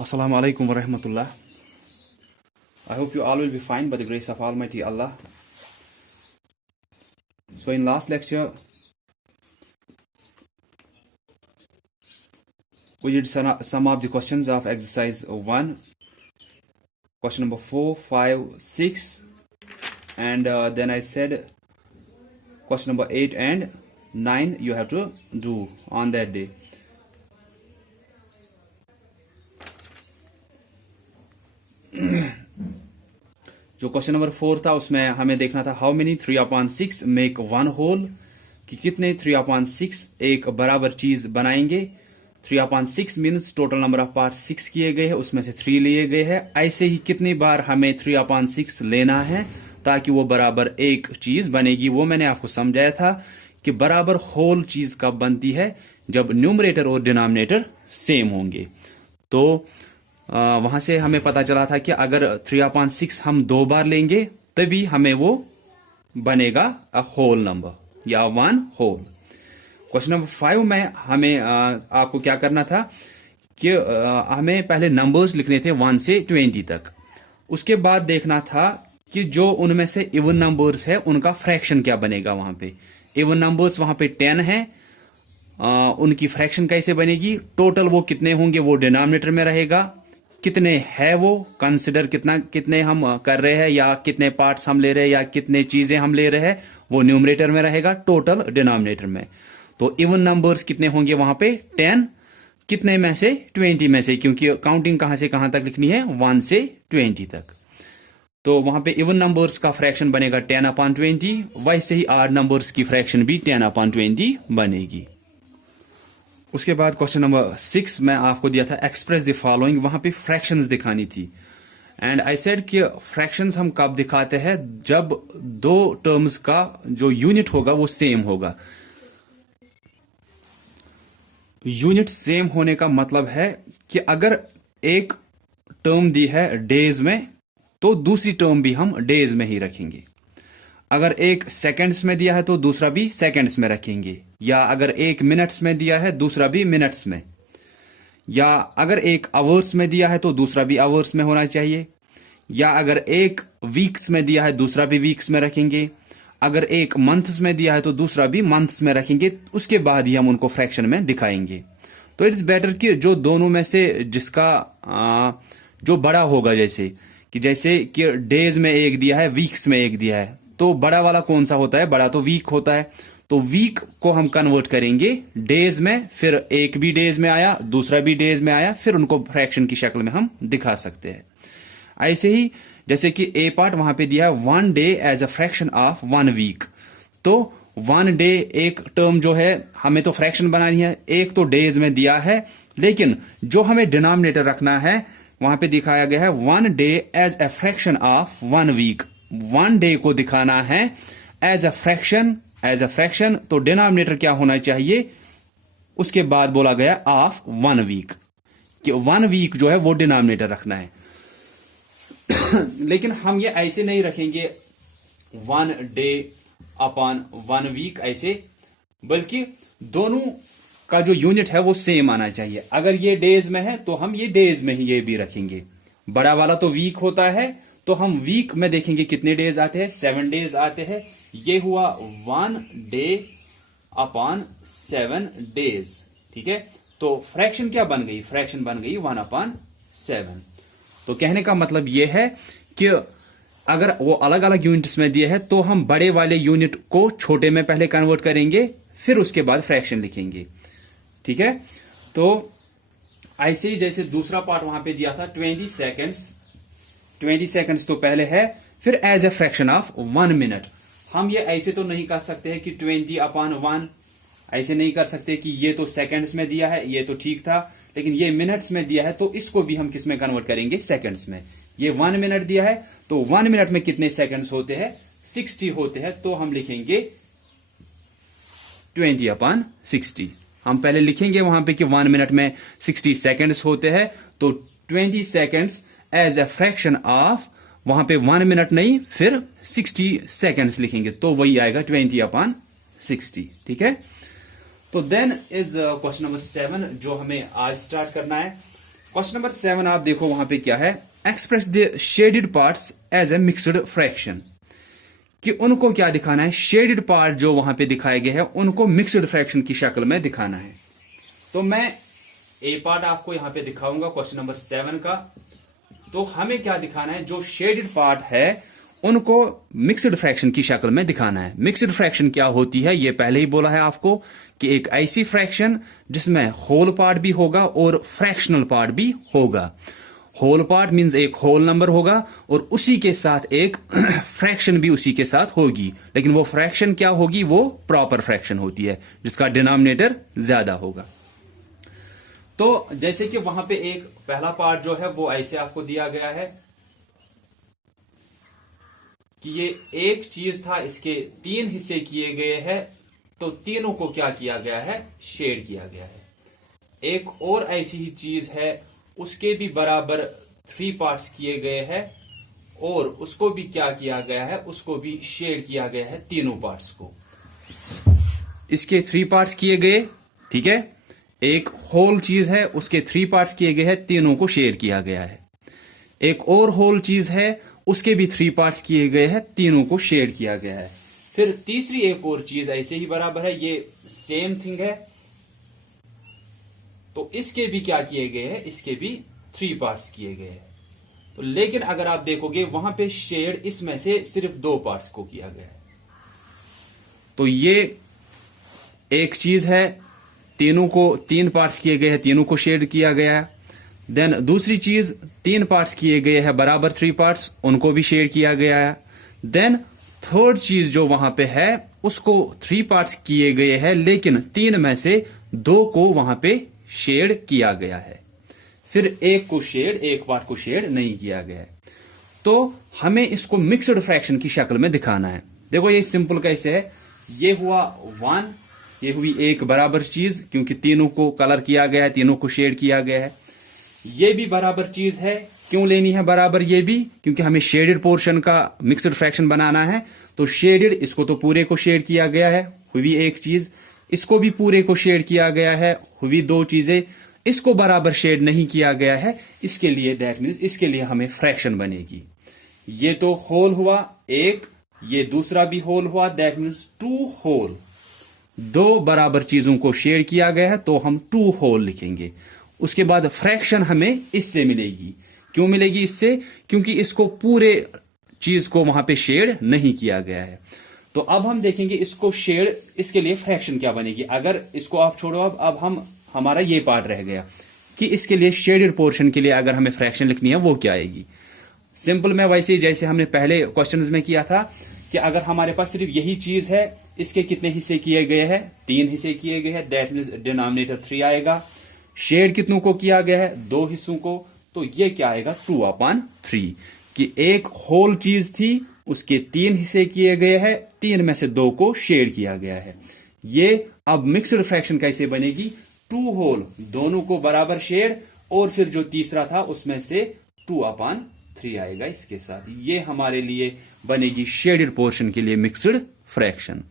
Assalamu alaikum wa rahmatullah. I hope you all will be fine by the grace of Almighty Allah. So in last lecture, we did some of the questions of exercise 1, question number 4, 5, 6, and then I said question number 8 and 9 you have to do on that day. जो question number 4 था उसमें हमें देखना था how many 3/6 make one whole, कि कितने 3/6 एक बराबर चीज बनाएंगे। 3/6 means total number of part 6 किए गए हैं, उसमें से 3 लिए गए हैं। ऐसे ही कितनी बार हमें 3/6 लेना है ताकि वो बराबर एक चीज बनेगी। वो मैंने आपको समझाया था कि बराबर होल चीज कब बनती है, जब न्यूमरेटर और डिनोमिनेटर सेम होंगे। तो वहां से हमें पता चला था कि अगर 3/6 हम 2 बार लेंगे तभी हमें वो बनेगा अ होल नंबर या वन होल। क्वेश्चन नंबर 5 में हमें आपको क्या करना था कि हमें पहले नंबर्स लिखने थे 1 से 20 तक। उसके बाद देखना था कि जो उनमें से इवन नंबर्स है उनका फ्रैक्शन क्या बनेगा। वहां पे इवन नंबर्स वहां पे 10 है, उनकी फ्रैक्शन कैसे बनेगी। टोटल वो कितने होंगे वो डिनोमिनेटर में रहेगा, कितने है वो कंसिडर कितने हम कर रहे हैं या कितने पार्ट्स हम ले रहे हैं या कितने चीजें हम ले रहे हैं वो न्यूमरेटर में रहेगा, टोटल डिनोमिनेटर में। तो इवन नंबर्स कितने होंगे वहां पे 10, कितने में से 20 में से, क्योंकि काउंटिंग कहां से कहां तक लिखनी है 1 से 20 तक। तो वहां पे इवन नंबर्स का फ्रैक्शन बनेगा 10/20, वैसे ही ऑड नंबर्स की फ्रैक्शन भी 10/20 बनेगी। उसके बाद क्वेश्चन नंबर 6 में आपको दिया था एक्सप्रेस द फॉलोइंग, वहां पे फ्रैक्शंस दिखानी थी। एंड आई सेड कि फ्रैक्शंस हम कब दिखाते हैं, जब दो टर्म्स का जो यूनिट होगा वो सेम होगा। यूनिट सेम होने का मतलब है कि अगर एक टर्म दी है डेज में तो दूसरी टर्म भी हम डेज में ही रखेंगे। अगर एक सेकंड्स में दिया है तो दूसरा भी सेकंड्स में रखेंगे, या अगर एक मिनट्स में दिया है दूसरा भी मिनट्स में, या अगर एक आवर्स में दिया है तो दूसरा भी आवर्स में होना चाहिए, या अगर एक वीक्स में दिया है दूसरा भी वीक्स में रखेंगे, अगर एक मंथ्स में दिया है तो दूसरा भी मंथ्स में रखेंगे। उसके बाद ही हम उनको फ्रैक्शन में दिखाएंगे। तो इट्स बेटर कि जो दोनों में से जिसका जो बड़ा होगा, जैसे कि डेज में एक दिया है वीक्स में एक दिया है, तो बड़ा वाला कौन सा होता है, बड़ा तो वीक होता है। तो वीक को हम कन्वर्ट करेंगे डेज में, फिर एक भी डेज में आया दूसरा भी डेज में आया, फिर उनको फ्रैक्शन की शक्ल में हम दिखा सकते हैं। ऐसे ही जैसे कि ए पार्ट वहां पे दिया है 1 day as a fraction of 1 week. तो 1 डे एक टर्म जो है हमें तो फ्रैक्शन बनानी है, एक तो डेज में दिया है, लेकिन जो हमें डिनोमिनेटर रखना है वहां पे दिखाया गया है 1 day as a fraction of 1 week. 1 day को दिखाना है एज अ फ्रैक्शन, तो डिनोमिनेटर क्या होना चाहिए, उसके बाद बोला गया ऑफ 1 वीक, कि 1 वीक जो है वो डिनोमिनेटर रखना है। लेकिन हम ये ऐसे नहीं रखेंगे 1 डे अपॉन 1 वीक ऐसे, बल्कि दोनों का जो यूनिट है वो सेम आना चाहिए। अगर ये डेज में है तो हम ये डेज में ही ये भी रखेंगे। बड़ा वाला तो वीक होता है, तो हम वीक में देखेंगे कितने डेज आते हैं, 7 डेज आते हैं। ये हुआ 1 डे अपॉन 7 डेज, ठीक है। तो फ्रैक्शन क्या बन गई, फ्रैक्शन बन गई 1/7। तो कहने का मतलब यह है कि अगर वो अलग अलग यूनिट्स में दिए हैं तो हम बड़े वाले यूनिट को छोटे में पहले कन्वर्ट करेंगे, फिर उसके बाद फ्रैक्शन लिखेंगे, ठीक है। तो ऐसे ही जैसे दूसरा पार्ट वहां पे दिया था 20 सेकेंड्स तो पहले है, फिर as a fraction of 1 minute. हम ये ऐसे तो नहीं कर सकते हैं कि 20/1, ऐसे नहीं कर सकते कि ये तो सेकंड्स में दिया है, ये तो ठीक था, लेकिन ये मिनट्स में दिया है तो इसको भी हम किस में कन्वर्ट करेंगे, सेकंड्स में। ये 1 मिनट दिया है तो 1 मिनट में कितने सेकंड्स होते हैं, 60 होते हैं, तो हम लिखेंगे 20/60। हम पहले लिखेंगे वहां पे कि 1 मिनट में 60 सेकंड्स होते हैं, तो 20 seconds as a fraction of, वहां पे 1 मिनट नहीं फिर 60 सेकंड्स लिखेंगे, तो वही आएगा 20/60, ठीक है। तो देन इज क्वेश्चन नंबर 7 जो हमें आज स्टार्ट करना है। क्वेश्चन नंबर 7 आप देखो वहां पे क्या है, express the shaded parts as a mixed fraction, कि उनको क्या दिखाना है, शेडेड पार्ट जो वहां पे दिखाए गए हैं उनको मिक्सड फ्रैक्शन की शक्ल में दिखाना है। तो मैं ए पार्ट आपको यहां पे दिखाऊंगा क्वेश्चन नंबर 7 का। तो हमें क्या दिखाना है, जो शेडेड पार्ट है उनको मिक्सड फ्रैक्शन की शक्ल में दिखाना है। मिक्सड फ्रैक्शन क्या होती है, ये पहले ही बोला है आपको कि एक ऐसी फ्रैक्शन जिसमें होल पार्ट भी होगा और फ्रैक्शनल पार्ट भी होगा। होल पार्ट मींस एक होल नंबर होगा और उसी के साथ एक फ्रैक्शन भी उसी के साथ होगी, लेकिन वो फ्रैक्शन क्या होगी, वो प्रॉपर फ्रैक्शन होती है जिसका डिनोमिनेटर ज्यादा होगा। तो जैसे कि वहां पे एक पहला पार्ट जो है वो ऐसे आपको दिया गया है कि ये एक चीज था, इसके 3 हिस्से किए गए हैं, तो तीनों को क्या किया गया है, शेड किया गया है। एक और ऐसी ही चीज है, उसके भी बराबर 3 पार्ट्स किए गए हैं और उसको भी क्या किया गया है, उसको भी शेड किया गया है, तीनों पार्ट्स को। इसके 3 पार्ट्स किए गए, ठीक है। एक होल चीज है, उसके 3 पार्ट्स किए गए हैं, तीनों को शेड किया गया है। एक और होल चीज है, उसके भी 3 पार्ट्स किए गए हैं, तीनों को शेड किया गया है। फिर तीसरी एक और चीज ऐसे ही बराबर है, ये सेम थिंग है, तो इसके भी क्या किए गए हैं, इसके भी 3 पार्ट्स किए गए हैं। तो लेकिन अगर आप देखोगे वहां पे शेड इसमें से सिर्फ 2 पार्ट्स को किया गया है। तो ये एक चीज है, तीनों को 3 पार्ट्स किए गए हैं, तीनों को शेड किया गया है। देन दूसरी चीज 3 पार्ट्स किए गए हैं बराबर 3 पार्ट्स, उनको भी शेड किया गया है। देन थर्ड चीज जो वहां पे है उसको 3 पार्ट्स किए गए हैं, लेकिन 3 में से 2 को वहां पे शेड किया गया है। फिर एक पार्ट को शेड नहीं किया गया है। तो हमें इसको मिक्सड फ्रैक्शन की शक्ल में दिखाना है। देखो ये सिंपल कैसे है, ये हुआ 1, ये हुई एक बराबर चीज, क्योंकि तीनों को कलर किया गया है, तीनों को शेड किया गया है। ये भी बराबर चीज है, क्यों लेनी है बराबर ये भी, क्योंकि हमें शेडेड पोर्शन का मिक्सड फ्रैक्शन बनाना है। तो शेडेड, इसको तो पूरे को शेड किया गया है, हुई एक चीज। इसको भी पूरे को शेड किया गया है, हुई 2 चीजें। इसको बराबर शेड नहीं किया गया है, इसके लिए दैट मीन्स इसके लिए हमें फ्रैक्शन बनेगी। ये तो होल हुआ एक, ये दूसरा भी होल हुआ, दैट मीन्स 2 होल। 2 बराबर चीजों को शेड किया गया है तो हम 2 होल लिखेंगे। उसके बाद फ्रैक्शन हमें इससे मिलेगी। क्यों मिलेगी इससे, क्योंकि इसको पूरे चीज को वहां पे शेड नहीं किया गया है। तो अब हम देखेंगे इसको शेड, इसके लिए फ्रैक्शन क्या बनेगी। अगर इसको आप छोड़ो, अब हम हमारा ये पार्ट रह गया कि इसके लिए शेडेड पोर्शन के लिए अगर हमें फ्रैक्शन लिखनी है वो क्या आएगी। सिंपल में वैसे जैसे हमने पहले क्वेश्चंस में किया था कि अगर हमारे पास सिर्फ यही चीज है, इसके कितने हिस्से किए गए हैं, 3 हिस्से किए गए हैं, दैट मीन्स डिनोमिनेटर 3 आएगा। शेड कितनों को किया गया है, 2 हिस्सों को, तो ये क्या आएगा 2/3, कि एक होल चीज थी, उसके 3 हिस्से किए गए हैं, 3 में से 2 को शेड किया गया है। ये अब मिक्सड फ्रैक्शन कैसे बनेगी, 2 होल, दोनों को बराबर शेड, और फिर जो तीसरा था उसमें से 2/3 आएगा इसके साथ। ये हमारे लिए बनेगी शेडेड पोर्शन के लिए मिक्सड फ्रैक्शन।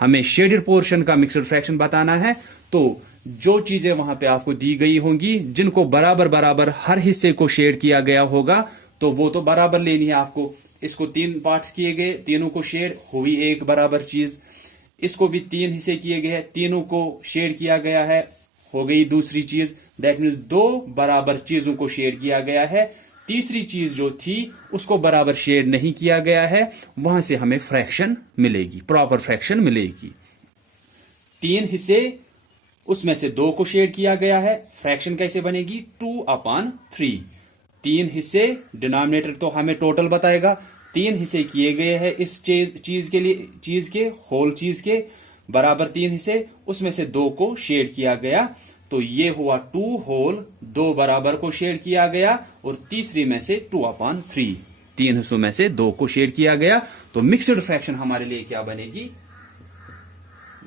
हमें शेडेड पोर्शन का मिक्सड फ्रैक्शन बताना है, तो जो चीजें वहां पे आपको दी गई होंगी, जिनको बराबर बराबर हर हिस्से को शेड किया गया होगा, तो वो तो बराबर लेनी है आपको। इसको 3 पार्ट्स किए गए, तीनों को शेड, हुई एक बराबर चीज। इसको भी 3 हिस्से किए गए हैं, तीनों को शेड किया गया है, हो गई दूसरी चीज। दैट मीन्स 2 बराबर चीजों को शेड किया गया है। तीसरी चीज जो थी उसको बराबर शेड नहीं किया गया है, वहां से हमें फ्रैक्शन मिलेगी, प्रॉपर फ्रैक्शन मिलेगी। 3 हिस्से, उसमें से 2 को शेड किया गया है, फ्रैक्शन कैसे बनेगी 2/3। 3 हिस्से, डिनोमिनेटर तो हमें टोटल बताएगा, 3 हिस्से किए गए हैं इस चीज के लिए, चीज के, होल चीज के बराबर 3 हिस्से, उसमें से 2 को शेड किया गया, तो ये हुआ 2 होल, 2 बराबर को शेड किया गया, और तीसरी में से 2/3, 3 हिस्सों में से 2 को शेड किया गया। तो मिक्सड फ्रैक्शन हमारे लिए क्या बनेगी,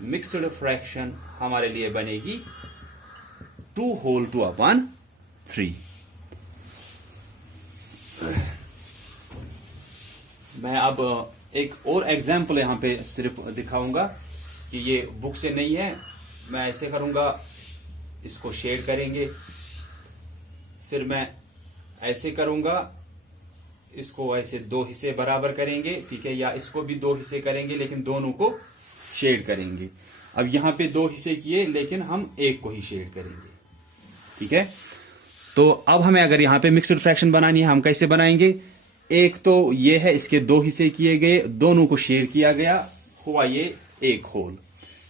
मिक्सड फ्रैक्शन हमारे लिए बनेगी 2 होल 2/3। मैं अब एक और एग्जाम्पल यहां पे सिर्फ दिखाऊंगा कि ये बुक से नहीं है। मैं ऐसे करूंगा, इसको शेड करेंगे, फिर मैं ऐसे करूंगा, इसको ऐसे दो हिस्से बराबर करेंगे, ठीक है, या इसको भी दो हिस्से करेंगे लेकिन दोनों को शेड करेंगे। अब यहां पे दो हिस्से किए लेकिन हम एक को ही शेड करेंगे, ठीक है। तो अब हमें अगर यहां पे मिक्सड फ्रैक्शन बनानी है, हम कैसे बनाएंगे? एक तो ये है, इसके दो हिस्से किए गए, दोनों को शेड किया गया, हुआ ये एक होल।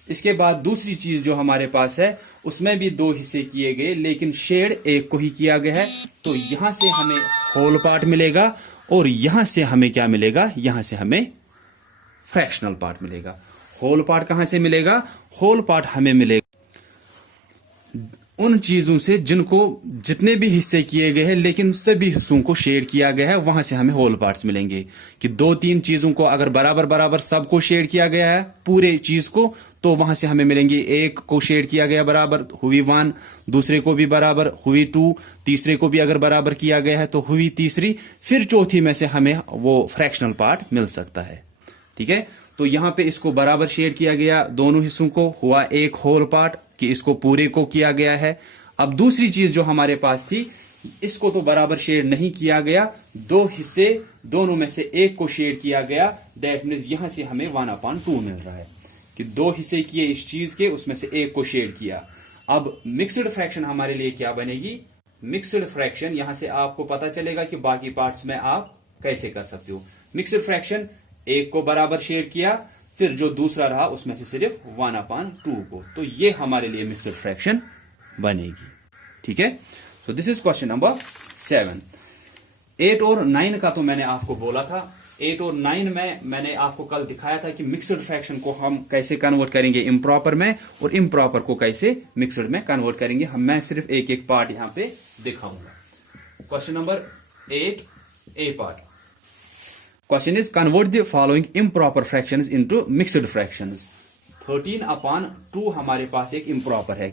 इसके बाद दूसरी चीज जो हमारे पास है, उसमें भी दो हिस्से किए गए लेकिन शेड एक को ही किया गया है। तो यहां से हमें होल पार्ट मिलेगा और यहां से हमें क्या मिलेगा? यहां से हमें फ्रैक्शनल पार्ट मिलेगा। होल पार्ट कहां से मिलेगा? होल पार्ट हमें मिलेगा उन चीजों से जिनको जितने भी हिस्से किए गए हैं लेकिन सभी हिस्सों को शेड किया गया है, वहां से हमें होल पार्ट्स मिलेंगे। कि दो तीन चीजों को अगर बराबर बराबर सबको शेड किया गया है पूरे चीज को, तो वहां से हमें मिलेंगे, एक को शेड किया गया बराबर हुई 1, दूसरे को भी बराबर हुई 2, तीसरे को भी अगर बराबर किया गया है तो हुई तीसरी, फिर चौथी में से हमें वो फ्रैक्शनल पार्ट मिल सकता है, ठीक है। तो यहां पे इसको बराबर शेड किया गया, दोनों हिस्सों को, हुआ एक होल पार्ट, कि इसको पूरे को किया गया है। अब दूसरी चीज जो हमारे पास थी, इसको तो बराबर शेड नहीं किया गया, दो हिस्से, दोनों में से एक को शेड किया गया, दैट मीन्स यहां से हमें 1/2 मिल रहा है। कि दो हिस्से किए इस चीज के, उसमें से एक को शेड किया। अब मिक्सड फ्रैक्शन हमारे लिए क्या बनेगी? मिक्सड फ्रैक्शन, यहां से आपको पता चलेगा कि बाकी पार्ट्स में आप कैसे कर सकते हो। मिक्सड फ्रैक्शन, एक को बराबर शेड किया, फिर जो दूसरा रहा उसमें से सिर्फ 1/2 को, तो ये हमारे लिए मिक्सड फ्रैक्शन बनेगी, ठीक है। So this is question number 7। 8 और 9 का तो मैंने आपको बोला था। 8 और 9 में मैंने आपको कल दिखाया था कि मिक्सड फ्रैक्शन को हम कैसे कन्वर्ट करेंगे इम्प्रॉपर में, और इम्प्रॉपर को कैसे मिक्सड में कन्वर्ट करेंगे। मैं सिर्फ एक एक पार्ट यहां पे दिखाऊंगा। Question number 8, A part. Question is, convert the following improper fractions into mixed fractions. 13/2 हमारे पास एक improper है,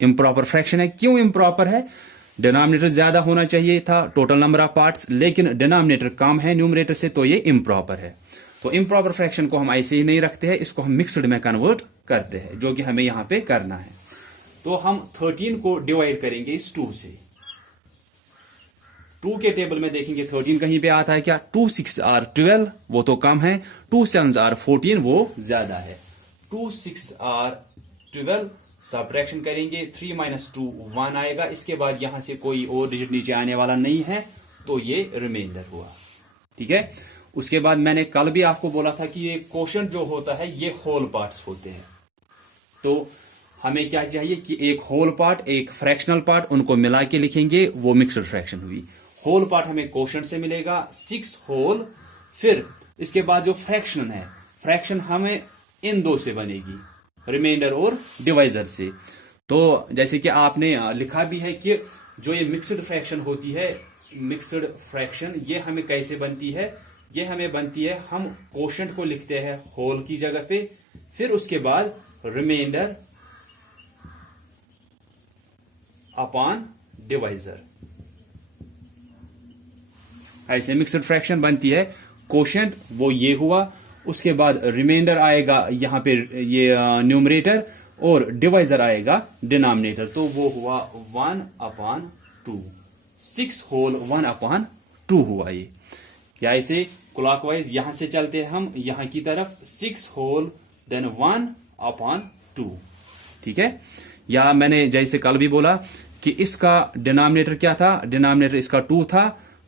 improper fraction है। क्यों improper है? डिनोमिनेटर ज्यादा होना चाहिए था, टोटल नंबर ऑफ पार्ट्स, लेकिन डिनोमिनेटर कम है न्यूमरेटर से, तो ये improper है। तो improper fraction को हम ऐसे ही नहीं रखते हैं, इसको हम मिक्सड में कन्वर्ट करते हैं, जो कि हमें यहां पे करना है। तो हम 13 को डिवाइड करेंगे इस 2 से। 2 के टेबल में देखेंगे 13 कहीं पे आता है क्या? 2 6 आर 12, वो तो कम है। 2 7 आर 14, वो ज्यादा है। 2 6 आर 12, सब्ट्रैक्शन करेंगे, 3 - 2 1 आएगा। इसके बाद यहां से कोई और डिजिट नीचे आने वाला नहीं है, तो ये रिमाइंडर हुआ, ठीक है। उसके बाद मैंने कल भी आपको बोला था कि ये क्वोशंट जो होता है ये होल पार्ट्स होते हैं। तो हमें क्या चाहिए कि एक होल पार्ट, एक फ्रैक्शनल पार्ट, उनको मिला के लिखेंगे, वो मिक्सड फ्रैक्शन हुई। होल पार्ट हमें क्वोशंट से मिलेगा 6 होल, फिर इसके बाद जो फ्रैक्शन है, फ्रैक्शन हमें इन दो से बनेगी, रिमाइंडर और डिवाइजर से। तो जैसे कि आपने लिखा भी है कि जो ये मिक्सड फ्रैक्शन होती है, मिक्सड फ्रैक्शन ये हमें कैसे बनती है? ये हमें बनती है, हम क्वोशंट को लिखते हैं होल की जगह पे, फिर उसके बाद रिमाइंडर अपॉन डिवाइजर, ऐसे मिक्सड फ्रैक्शन बनती है। क्वोशंट वो ये हुआ, उसके बाद रिमाइंडर आएगा यहां पे ये न्यूमरेटर, और डिवाइजर आएगा डिनोमिनेटर, तो वो हुआ 1/2। 6 होल 1/2 हुआ ये। या ऐसे क्लॉकवाइज यहां से चलते हैं हम यहां की तरफ, 6 होल देन 1/2, ठीक है। या मैंने जैसे कल भी बोला कि इसका डिनोमिनेटर क्या था? डिनोमिनेटर इसका 2 था,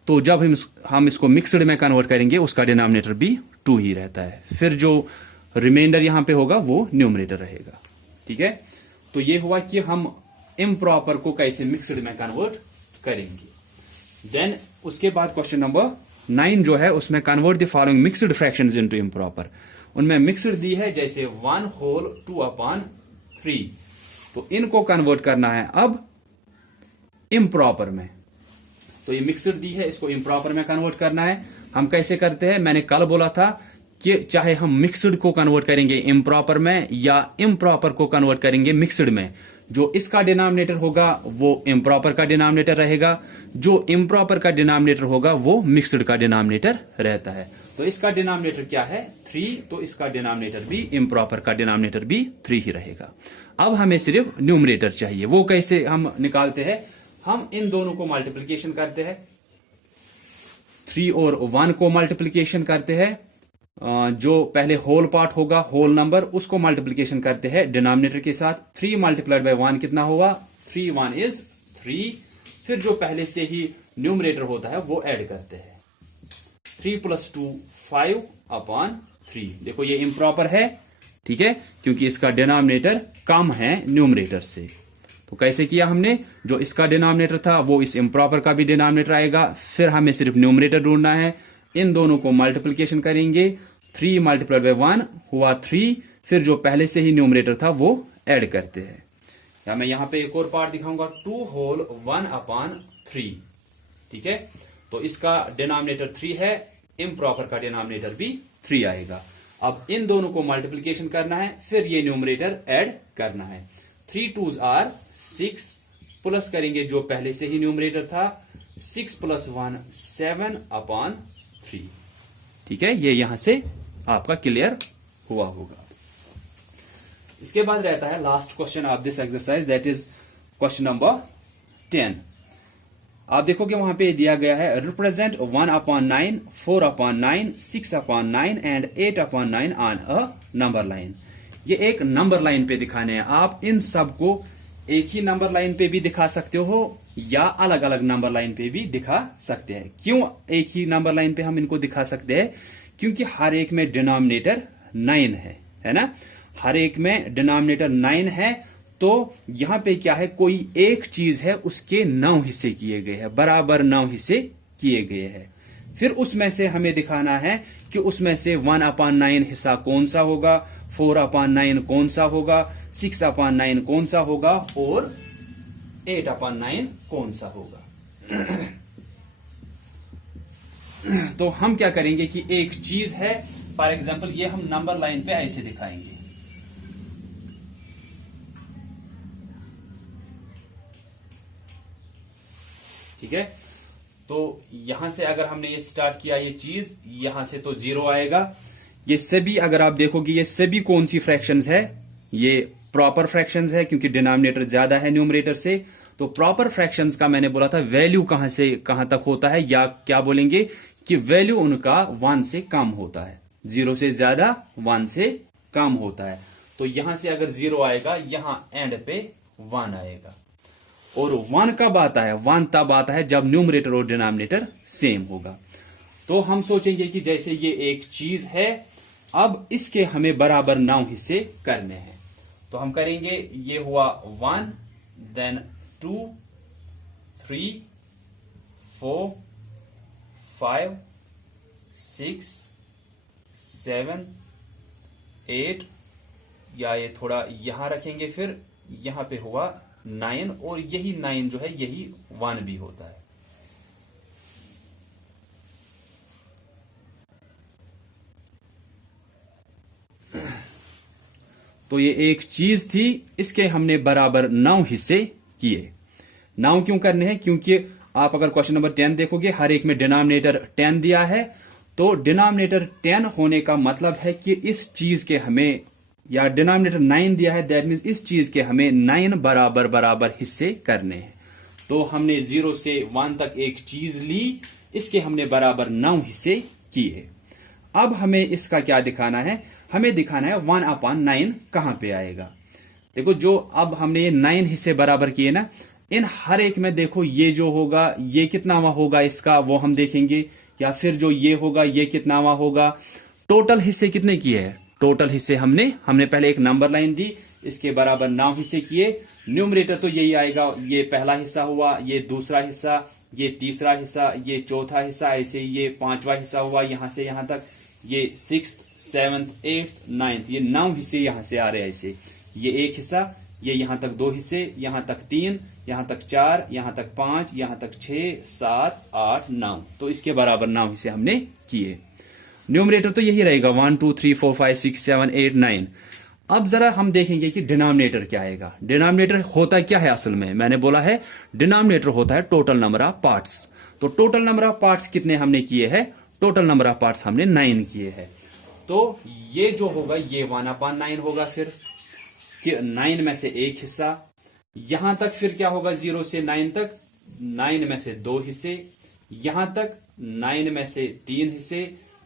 तो जब हम इसको मिक्सड में कन्वर्ट करेंगे उसका डिनोमिनेटर भी 2 ही रहता है। फिर जो रिमाइंडर यहां पे होगा वो न्यूमरेटर रहेगा, ठीक है। तो ये हुआ कि हम इम्प्रॉपर को कैसे मिक्सड में कन्वर्ट करेंगे। देन उसके बाद क्वेश्चन नंबर 9 जो है, उसमें convert the following mixed fractions into improper. उनमें मिक्सड दी है, जैसे 1 होल 2/3, तो इनको कन्वर्ट करना है अब इम्प्रॉपर में। तो ये मिक्सड दी है, इसको इम्प्रॉपर में कन्वर्ट करना है। हम कैसे करते हैं? मैंने कल बोला था कि चाहे हम मिक्सड को कन्वर्ट करेंगे इम्प्रॉपर में या इम्प्रॉपर को कन्वर्ट करेंगे मिक्सड में, जो इसका डिनोमिनेटर होगा वो इम्प्रॉपर का डिनोमिनेटर रहेगा, जो इम्प्रॉपर का डिनोमिनेटर होगा वो मिक्सड का डिनोमिनेटर रहता है। तो इसका डिनोमिनेटर क्या है? 3, तो इसका डिनोमिनेटर भी, इम्प्रॉपर का डिनोमिनेटर भी 3 ही रहेगा। अब हमें सिर्फ न्यूमरेटर चाहिए, वो कैसे हम निकालते हैं? हम इन दोनों को मल्टीप्लीकेशन करते हैं, 3 और 1 को मल्टीप्लीकेशन करते हैं, जो पहले होल पार्ट होगा होल नंबर उसको मल्टीप्लीकेशन करते हैं डिनोमिनेटर के साथ। 3 मल्टीप्लाइड बाय 1 कितना होगा, 3 1 इज 3। फिर जो पहले से ही न्यूमरेटर होता है वो ऐड करते हैं, 3 + 2 5 अपॉन 3। देखो ये इम्प्रॉपर है, ठीक है, क्योंकि इसका डिनोमिनेटर कम है न्यूमरेटर से। तो कैसे किया हमने, जो इसका डिनोमिनेटर था वो इस इम्प्रॉपर का भी डिनोमिनेटर आएगा, फिर हमें सिर्फ न्यूमरेटर ढूंढना है। इन दोनों को मल्टीप्लीकेशन करेंगे, 3 मल्टीप्लाइड बाय 1 हुआ 3, फिर जो पहले से ही न्यूमरेटर था वो ऐड करते हैं। या मैं यहां पे एक और पार्ट दिखाऊंगा, 2 होल 1 अपॉन 3, ठीक है। तो इसका डिनोमिनेटर 3 है, इम्प्रॉपर का डिनोमिनेटर भी 3 आएगा। अब इन दोनों को मल्टीप्लीकेशन करना है, फिर ये न्यूमरेटर ऐड करना है। 3 2s आर 6, प्लस करेंगे जो पहले से ही न्यूमरेटर था, 6 + 1 7 अपॉन 3, ठीक है। ये यहां से आपका क्लियर हुआ होगा। इसके बाद रहता है last question of this exercise, that is question number 10। आप देखोगे वहां पे दिया गया है, represent 1/9, 4/9, 6/9 and 8/9 on a number line. ये एक नंबर लाइन पे दिखाने हैं। आप इन सब को एक ही नंबर लाइन पे भी दिखा सकते हो या अलग अलग नंबर लाइन पे भी दिखा सकते हैं। क्यों एक ही नंबर लाइन पे हम इनको दिखा सकते हैं, क्योंकि हर एक में डिनोमिनेटर 9 है ना, हर एक में डिनोमिनेटर 9 है। तो यहां पे क्या है, कोई एक चीज है उसके 9 हिस्से किए गए हैं, बराबर 9 हिस्से किए गए हैं। फिर उसमें से हमें दिखाना है कि उसमें से 1/9 हिस्सा कौन सा होगा, 4/9 कौन सा होगा, 6/9 कौन सा होगा और 8/9 कौन सा होगा। तो हम क्या करेंगे कि एक चीज है, फॉर एग्जाम्पल ये हम नंबर लाइन पे ऐसे दिखाएंगे, ठीक है। तो यहां से अगर हमने ये स्टार्ट किया, ये चीज यहां से तो 0 आएगा। ये सभी अगर आप देखोगे ये सभी कौन सी फ्रैक्शंस है, ये प्रॉपर फ्रैक्शंस है, क्योंकि डिनोमिनेटर ज्यादा है न्यूमरेटर से। तो प्रॉपर फ्रैक्शंस का मैंने बोला था वैल्यू कहां से कहां तक होता है, या क्या बोलेंगे कि वैल्यू उनका 1 से कम होता है, 0 से ज्यादा 1 से कम होता है। तो यहां से अगर 0 आएगा, यहां एंड पे 1 आएगा। और 1 कब आता है, 1 तब आता है जब न्यूमरेटर और डिनोमिनेटर सेम होगा। तो हम सोचेंगे कि जैसे ये एक चीज है, अब इसके हमें बराबर 9 हिस्से करने हैं। तो हम करेंगे, ये हुआ 1, देन 2, 3, 4, 5, 6, 7, 8, या ये थोड़ा यहां रखेंगे, फिर यहां पे हुआ 9, और यही 9 जो है यही 1 भी होता है। तो ये एक चीज थी, इसके हमने बराबर 9 हिस्से किए। 9 क्यों करने हैं, क्योंकि आप अगर क्वेश्चन नंबर 10 देखोगे, हर एक में डिनोमिनेटर 10 दिया है। तो डिनोमिनेटर 10 होने का मतलब है कि इस चीज के हमें, या डिनोमिनेटर 9 दिया है, दैट मीन्स इस चीज के हमें 9 बराबर बराबर हिस्से करने हैं। तो हमने 0 से 1 तक एक चीज ली, इसके हमने बराबर 9 हिस्से किए। अब हमें इसका क्या दिखाना है, हमें दिखाना है 1/9 कहां पे आएगा। देखो, जो अब हमने ये 9 हिस्से बराबर किए ना, इन हर एक में देखो ये जो होगा ये कितनावा होगा इसका, वो हम देखेंगे, या फिर जो ये होगा ये कितनावा होगा। टोटल हिस्से कितने किए हैं, टोटल हिस्से हमने पहले एक नंबर लाइन दी, इसके बराबर 9 हिस्से किए। न्यूमरेटर तो यही आएगा, ये पहला हिस्सा हुआ, ये दूसरा हिस्सा, ये तीसरा हिस्सा, ये चौथा हिस्सा, ऐसे ये 5वां हिस्सा हुआ, यहां से यहां तक ये 6th 7th 8th 9th, ये 9 हिस्से यहां से आ रहे हैं ऐसे। ये एक हिस्सा, ये यहां तक 2 हिस्से, यहां तक 3, यहां तक 4, यहां तक 5, यहां तक 6 7 8 9। तो इसके बराबर 9 हिस्से हमने किए। न्यूमरेटर तो यही रहेगा 1 2 3 4 5 6 7 8 9। अब जरा हम देखेंगे कि डिनोमिनेटर क्या आएगा। डिनोमिनेटर होता क्या है असल में, मैंने बोला है डिनोमिनेटर होता है टोटल नंबर ऑफ पार्ट्स। तो टोटल नंबर ऑफ पार्ट्स कितने हमने किए हैं, टोटल नंबर ऑफ पार्ट्स हमने 9 किए हैं। तो ये जो होगा ये 1/9 होगा, फिर कि 9 में से एक हिस्सा, यहां तक फिर क्या होगा 0 से 9 तक 9 में से 2 हिस्से, यहां तक 9 में से 3 हिस्से,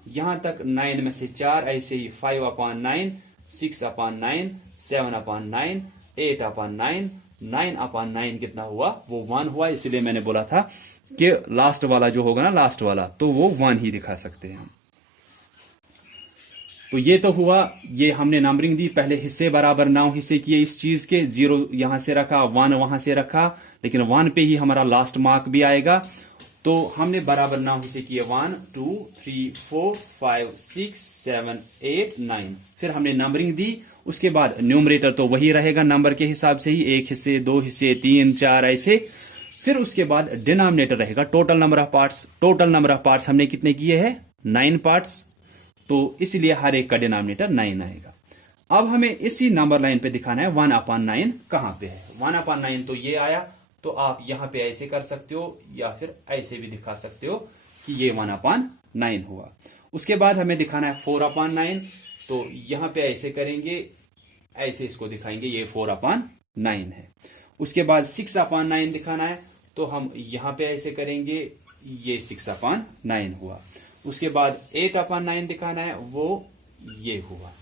यहां तक 9 में से 4, ऐसे ही 5/9, 6/9, 7/9, 8/9, 9/9 कितना हुआ, वो 1 हुआ। इसलिए मैंने बोला था कि लास्ट वाला जो होगा ना, लास्ट वाला, तो वो 1 ही दिखा सकते हैं हम। तो ये तो हुआ, ये हमने नंबरिंग दी, पहले हिस्से बराबर 9 हिस्से किए इस चीज के, 0 यहां से रखा, 1 वहां से रखा, लेकिन 1 पे ही हमारा लास्ट मार्क भी आएगा। तो हमने बराबर 9 हिस्से किए, 1 2 3 4 5 6 7 8 9। फिर हमने नंबरिंग दी, उसके बाद न्यूमरेटर तो वही रहेगा नंबर के हिसाब से ही, 1 हिस्से 2 हिस्से 3 4 ऐसे। फिर उसके बाद डिनोमिनेटर रहेगा total number of parts. Total number of parts हमने कितने किए हैं, 9 पार्ट्स, तो इसलिए हर एक का डिनोमिनेटर 9 आएगा। अब हमें इसी नंबर लाइन पे दिखाना है 1/9 कहां पे है। 1/9 तो ये आया, तो आप यहां पे ऐसे कर सकते हो या फिर ऐसे भी दिखा सकते हो कि ये 1/9 हुआ। उसके बाद हमें दिखाना है 4/9, तो यहां पे ऐसे करेंगे, ऐसे इसको दिखाएंगे, ये 4/9 है। उसके बाद 6/9 दिखाना है, तो हम यहां पे ऐसे करेंगे, ये 6/9 हुआ। उसके बाद 8/9 दिखाना है, वो ये हुआ।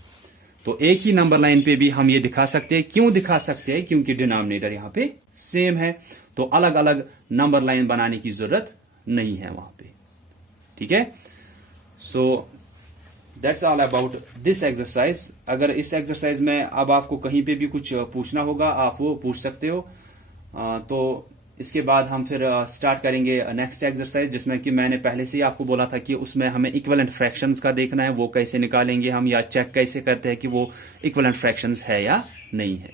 तो एक ही नंबर लाइन पे भी हम ये दिखा सकते हैं। क्यों दिखा सकते हैं, क्योंकि डिनोमिनेटर यहां पे सेम है, तो अलग अलग नंबर लाइन बनाने की जरूरत नहीं है वहां पे। ठीक है, so that's all about this exercise. अगर इस एक्सरसाइज में अब आपको कहीं पे भी कुछ पूछना होगा, आप वो पूछ सकते हो। तो इसके बाद हम फिर स्टार्ट करेंगे नेक्स्ट एक्सरसाइज, जिसमें कि मैंने पहले से ही आपको बोला था कि उसमें हमें इक्विवेलेंट फ्रैक्शंस का देखना है, वो कैसे निकालेंगे हम, या चेक कैसे करते हैं कि वो इक्विवेलेंट फ्रैक्शंस है या नहीं है।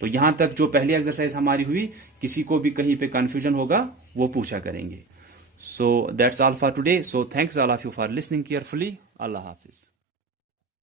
तो यहां तक जो पहली एक्सरसाइज हमारी हुई, किसी को भी कहीं पे कंफ्यूजन होगा वो पूछा करेंगे। So that's all for today. So thanks all of you for listening carefully. Allah Hafiz.